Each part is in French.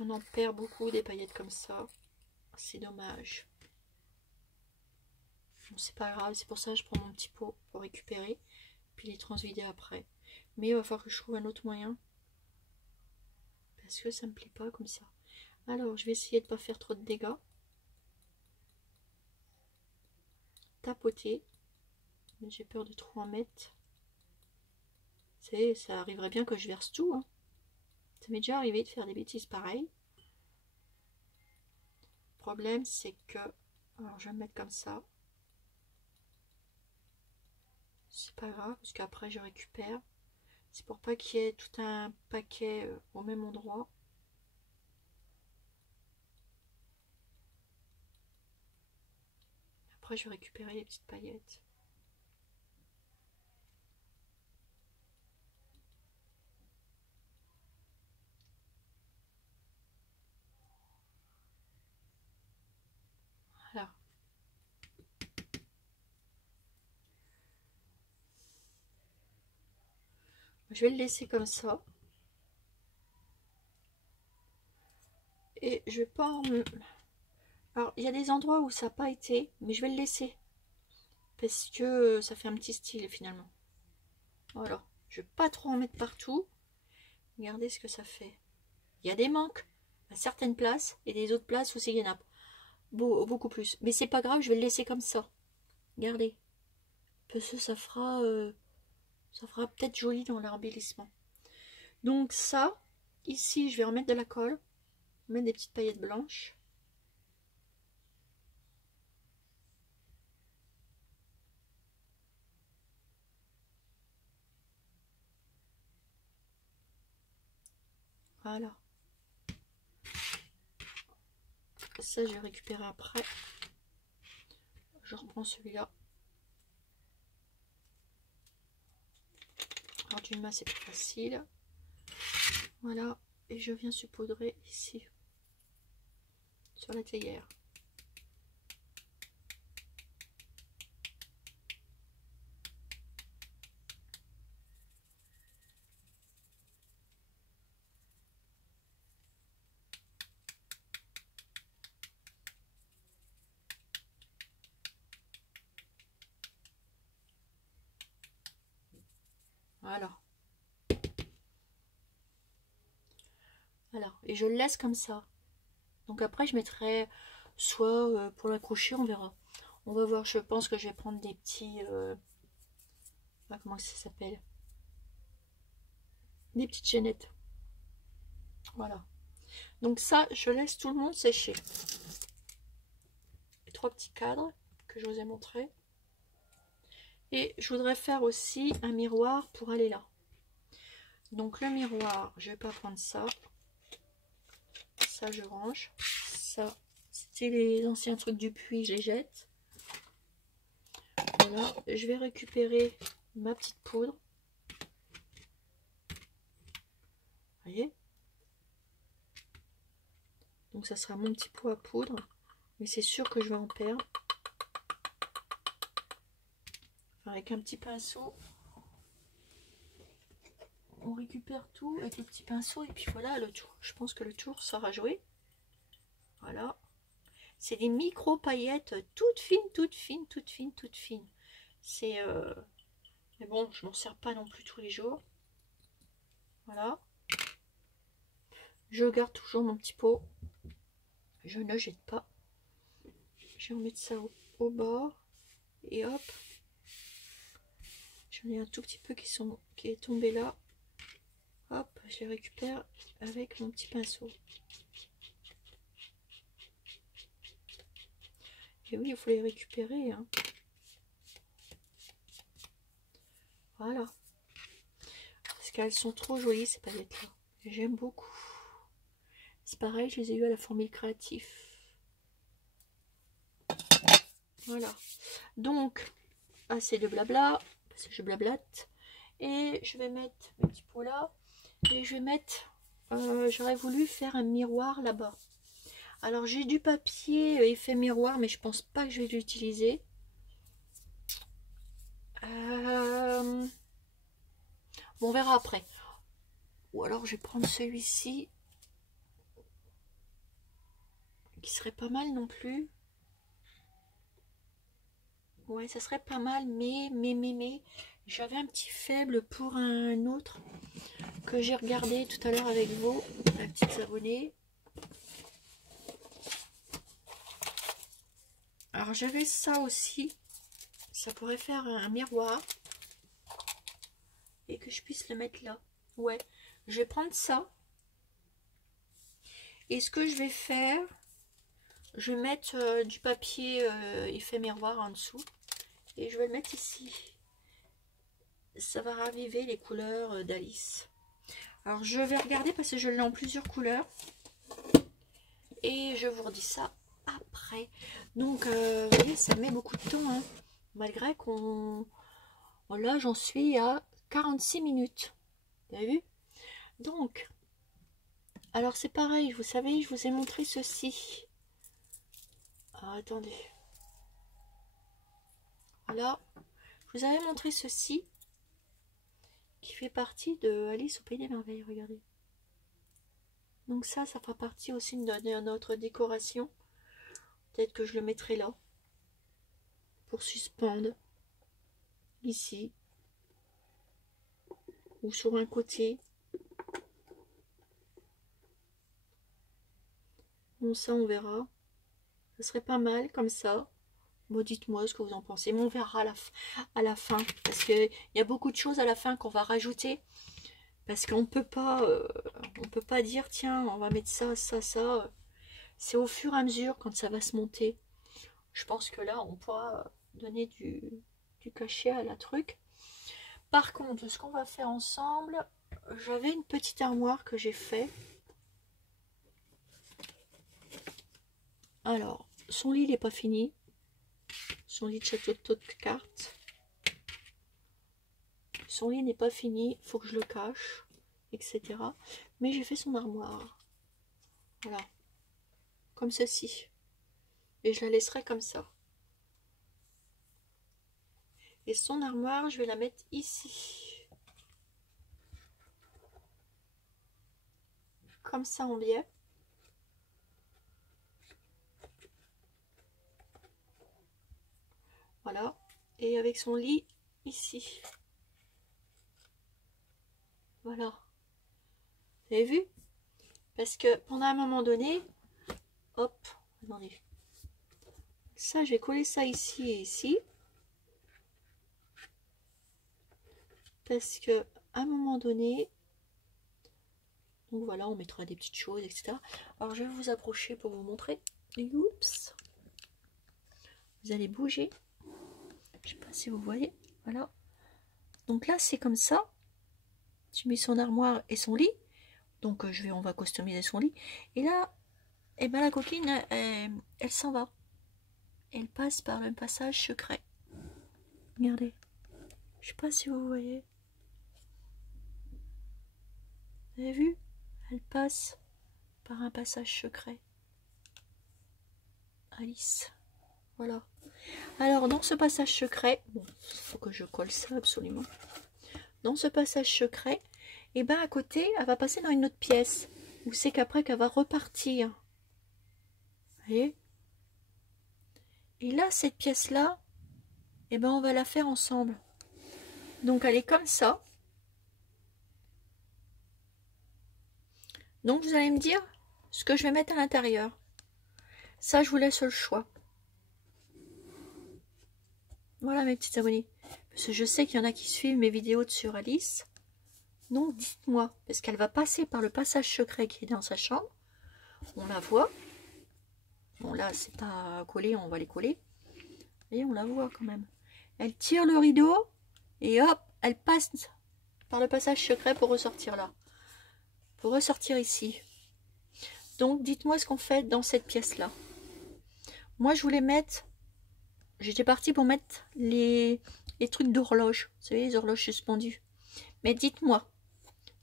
puis on en perd beaucoup des paillettes comme ça. C'est dommage. Bon, c'est pas grave, c'est pour ça que je prends mon petit pot pour récupérer. Puis les transvider après. Mais il va falloir que je trouve un autre moyen. Parce que ça me plaît pas comme ça. Alors, je vais essayer de pas faire trop de dégâts. Tapoter. Mais j'ai peur de trop en mettre. Ça arriverait bien que je verse tout. Hein. Ça m'est déjà arrivé de faire des bêtises pareilles. Le problème, c'est que... Alors, je vais me mettre comme ça. C'est pas grave, parce qu'après, je récupère. C'est pour pas qu'il y ait tout un paquet au même endroit. Après, je vais récupérer les petites paillettes. Voilà. Je vais le laisser comme ça. Et je vais pas en... Alors, il y a des endroits où ça n'a pas été, mais je vais le laisser. Parce que ça fait un petit style finalement. Voilà. Je ne vais pas trop en mettre partout. Regardez ce que ça fait. Il y a des manques à certaines places et des autres places où il y en a beaucoup plus. Mais c'est pas grave, je vais le laisser comme ça. Regardez. Parce que ça fera peut-être joli dans l'embellissement. Donc ça, ici, je vais remettre de la colle. Mettre des petites paillettes blanches. Voilà. Ça, je vais récupérer après. Je reprends celui-là. Alors d'une main, c'est plus facile. Voilà. Et je viens saupoudrer ici. Sur la théière. Voilà. Voilà. Et je le laisse comme ça. Donc après, je mettrai soit pour l'accrocher, on verra. On va voir. Je pense que je vais prendre des petits... comment ça s'appelle? Des petites chaînettes. Voilà. Donc ça, je laisse tout le monde sécher. Les 3 petits cadres que je vous ai montrés. Et je voudrais faire aussi un miroir pour aller là. Donc le miroir, je vais pas prendre ça. Ça, je range. Ça, c'était les anciens trucs du puits, je les jette. Voilà, je vais récupérer ma petite poudre. Vous voyez? Donc ça sera mon petit pot à poudre. Mais c'est sûr que je vais en perdre. Enfin, avec un petit pinceau. On récupère tout avec le petit pinceau. Et puis voilà le tour. Je pense que le tour sera joué. Voilà. C'est des micro paillettes toutes fines, toutes fines, toutes fines, toutes fines. C'est... Mais bon, je m'en sers pas non plus tous les jours. Voilà. Je garde toujours mon petit pot. Je ne jette pas. Je vais remettre ça au bord. Et hop. J'en ai un tout petit peu qui est tombé là. Hop, je les récupère avec mon petit pinceau. Et oui, il faut les récupérer. Hein. Voilà. Parce qu'elles sont trop jolies ces paillettes là. J'aime beaucoup. C'est pareil, je les ai eues à la Formule Créatif. Voilà. Donc, assez de blabla. Parce que je blablate. Et je vais mettre mes petits pots là. Et je vais mettre... j'aurais voulu faire un miroir là-bas. Alors j'ai du papier effet miroir, mais je pense pas que je vais l'utiliser. Bon, on verra après. Ou alors je vais prendre celui-ci. qui serait pas mal non plus. Ouais, ça serait pas mal, mais, j'avais un petit faible pour un autre que j'ai regardé tout à l'heure avec vous, la petite abonnée. Alors j'avais ça aussi, ça pourrait faire un miroir et que je puisse le mettre là. Ouais, je vais prendre ça. Et ce que je vais faire, je vais mettre du papier effet miroir en dessous. Et je vais le mettre ici. Ça va raviver les couleurs d'Alice. Alors je vais regarder parce que je l'ai en plusieurs couleurs. Et je vous redis ça après. Donc vous voyez, ça met beaucoup de temps. Hein, malgré qu'on... Là j'en suis à 46 minutes. Vous avez vu? Donc, alors c'est pareil, vous savez, je vous ai montré ceci. Alors, attendez. Voilà. Je vous avais montré ceci. Qui fait partie de Alice au Pays des Merveilles, regardez. Donc ça fera partie aussi de notre décoration. Peut-être que je le mettrai là. Pour suspendre. Ici. Ou sur un côté. Bon, ça on verra. Ce serait pas mal comme ça. Bon, dites-moi ce que vous en pensez. Mais on verra à la fin. Parce qu'il y a beaucoup de choses à la fin qu'on va rajouter. Parce qu'on peut pas dire, tiens, on va mettre ça, ça, ça. C'est au fur et à mesure quand ça va se monter. Je pense que là, on pourra donner du cachet à la truc. Par contre, ce qu'on va faire ensemble, j'avais une petite armoire que j'ai fait. Alors, son lit, il n'est pas fini. Son lit de château de cartes. Son lit n'est pas fini, il faut que je le cache, etc. Mais j'ai fait son armoire. Voilà. Comme ceci. Et je la laisserai comme ça. Et son armoire, je vais la mettre ici. Comme ça en biais. Voilà. Et avec son lit ici. Voilà. Vous avez vu? Parce que pendant un moment donné, hop, attendez. Ça, je vais coller ça ici et ici. Parce que à un moment donné, donc voilà, on mettra des petites choses, etc. Alors, je vais vous approcher pour vous montrer. Oups. Vous allez bouger. Je sais pas si vous voyez. Voilà. Donc là, c'est comme ça. J'ai mis son armoire et son lit. Donc, on va customiser son lit. Et là, eh ben, la coquine, elle s'en va. Elle passe par le passage secret. Regardez. Je sais pas si vous voyez. Vous avez vu? Elle passe par un passage secret. Alice. Voilà. Alors, dans ce passage secret, bon, il faut que je colle ça absolument. Dans ce passage secret, et ben à côté, elle va passer dans une autre pièce. Où c'est qu'après qu'elle va repartir. Vous voyez? Et là, cette pièce-là, et ben on va la faire ensemble. Donc, elle est comme ça. Donc, vous allez me dire ce que je vais mettre à l'intérieur. Ça, je vous laisse le choix. Voilà mes petits abonnés. Parce que je sais qu'il y en a qui suivent mes vidéos sur Alice. Donc dites-moi, parce qu'elle va passer par le passage secret qui est dans sa chambre. On la voit. Bon là, c'est pas collé, on va les coller. Et on la voit quand même. Elle tire le rideau et hop, elle passe par le passage secret pour ressortir là. Pour ressortir ici. Donc dites-moi ce qu'on fait dans cette pièce-là. Moi, je voulais mettre... J'étais partie pour mettre les trucs d'horloge. Vous savez, les horloges suspendues. Mais dites-moi.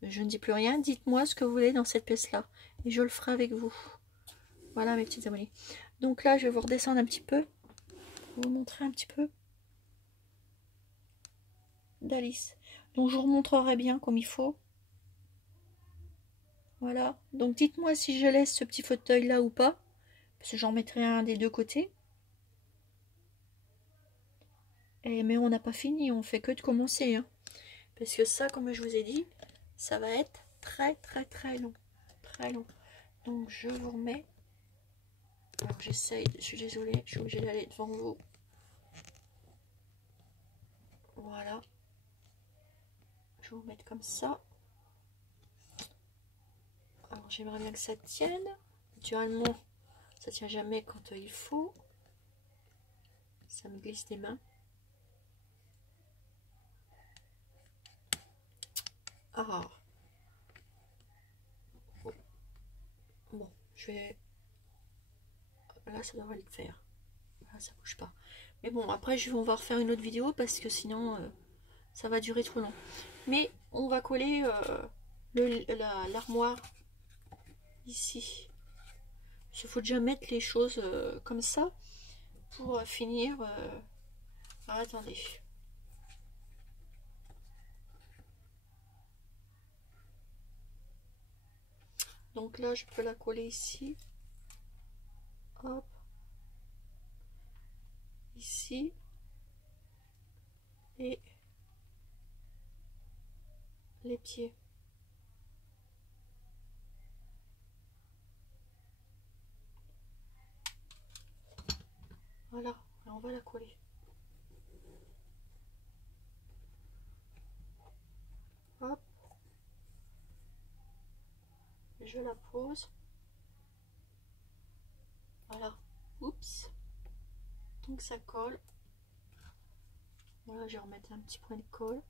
Je ne dis plus rien. Dites-moi ce que vous voulez dans cette pièce-là. Et je le ferai avec vous. Voilà mes petits abonnés. Donc là, je vais vous redescendre un petit peu. Vous montrer un petit peu d'Alice. Donc je vous remontrerai bien comme il faut. Voilà. Donc dites-moi si je laisse ce petit fauteuil là ou pas. Parce que j'en mettrai un des deux côtés. Mais on n'a pas fini, on fait que de commencer. Hein. Parce que ça, comme je vous ai dit, ça va être très très long. Très long. Donc je vous remets. Alors j'essaye, je suis désolée, je suis obligée d'aller devant vous. Voilà. Je vais vous mettre comme ça. Alors j'aimerais bien que ça tienne. Naturellement, ça tient jamais quand il faut. Ça me glisse des mains. Ah. Bon, je vais... Là, ça devrait le faire. Là, ça bouge pas. Mais bon, après, on va refaire une autre vidéo parce que sinon, ça va durer trop long. Mais on va coller l'armoire ici. Il faut déjà mettre les choses comme ça pour finir. Ah, attendez. Donc là, je peux la coller ici. Hop. Ici. Et les pieds. Voilà, on va la coller. Hop. Je la pose. Voilà. Oups. Donc ça colle. Voilà, je vais remettre un petit point de colle.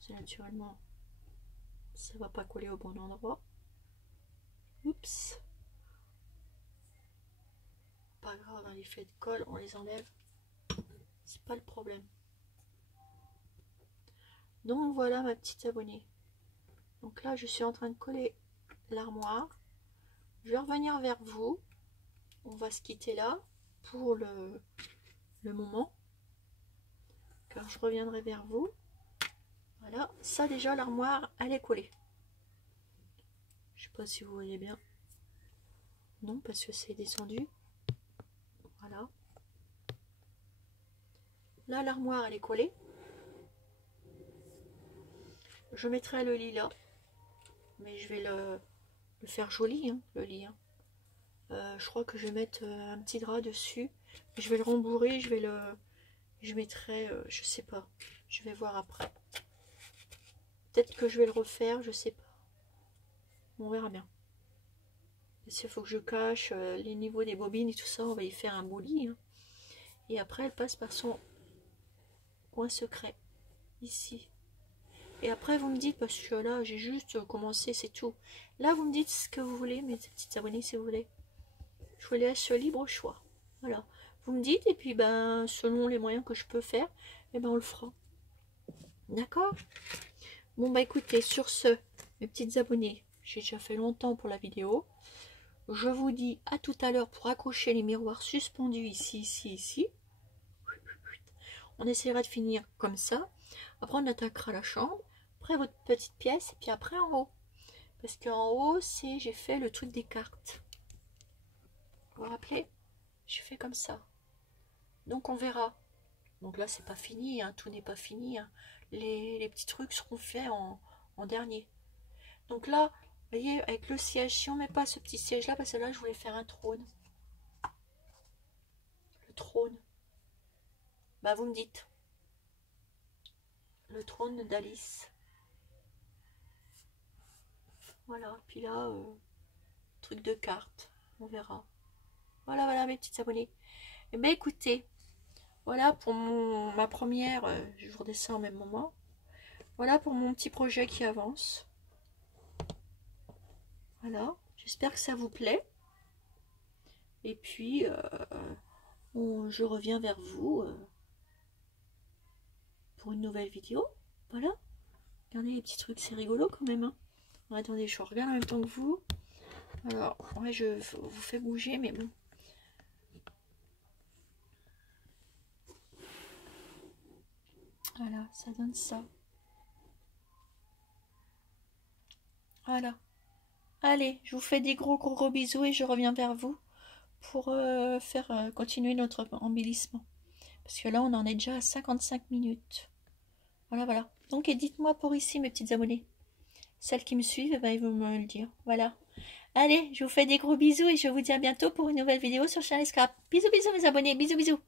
C'est naturellement, ça va pas coller au bon endroit. Oups. Pas grave, hein, les effets de colle, on les enlève. C'est pas le problème. Donc voilà ma petite abonnée. Donc là, je suis en train de coller l'armoire. Je vais revenir vers vous. On va se quitter là pour le moment. Car je reviendrai vers vous. Voilà, ça déjà l'armoire, elle est collée. Je sais pas si vous voyez bien. Non, parce que c'est descendu. Voilà. Là, l'armoire, elle est collée. Je mettrai le lit là. Mais je vais le faire joli, hein, le lit. Hein. Je crois que je vais mettre un petit drap dessus. Je vais le rembourrer, je mettrai, je sais pas. Je vais voir après. Peut-être que je vais le refaire, je sais pas. On verra bien. Il faut que je cache les niveaux des bobines et tout ça. On va y faire un beau lit. Hein. Et après, elle passe par son coin secret. Ici. Et après, vous me dites, parce que là, j'ai juste commencé, c'est tout. Là, vous me dites ce que vous voulez, mes petites abonnées, si vous voulez. Je vous laisse libre choix. Voilà. Vous me dites, et puis, ben, selon les moyens que je peux faire, eh ben, on le fera. D'accord? Bon, bah, écoutez, sur ce, mes petites abonnées, j'ai déjà fait longtemps pour la vidéo. Je vous dis à tout à l'heure pour accrocher les miroirs suspendus ici, ici, ici. On essaiera de finir comme ça. Après, on attaquera la chambre. Après, votre petite pièce. Et puis après, en haut. Parce qu'en haut, j'ai fait le truc des cartes. Vous vous rappelez? J'ai fait comme ça. Donc, on verra. Donc là, c'est pas fini. Hein, tout n'est pas fini. Hein. Les petits trucs seront faits en dernier. Donc là, vous voyez, avec le siège, si on met pas ce petit siège là, parce que là, je voulais faire un trône. Le trône. Bah, vous me dites. Le trône d'Alice. Voilà, puis là, truc de cartes, on verra. Voilà, voilà mes petites abonnées. Eh bien écoutez, voilà pour ma première, je vous redescends au même moment. Voilà pour mon petit projet qui avance. Voilà, j'espère que ça vous plaît. Et puis, je reviens vers vous pour une nouvelle vidéo. Voilà, regardez les petits trucs, c'est rigolo quand même. Hein. Bon, attendez, je regarde en même temps que vous. Alors, ouais, je vous fais bouger, mais bon. Voilà, ça donne ça. Voilà. Allez, je vous fais des gros bisous et je reviens vers vous pour faire continuer notre embellissement. Parce que là, on en est déjà à 55 minutes. Voilà, voilà. Donc, dites-moi pour ici, mes petites abonnées. Celles qui me suivent, eh ben, ils vont me le dire. Voilà. Allez, je vous fais des gros bisous et je vous dis à bientôt pour une nouvelle vidéo sur Chanel Scrap. Bisous, bisous, mes abonnés. Bisous, bisous.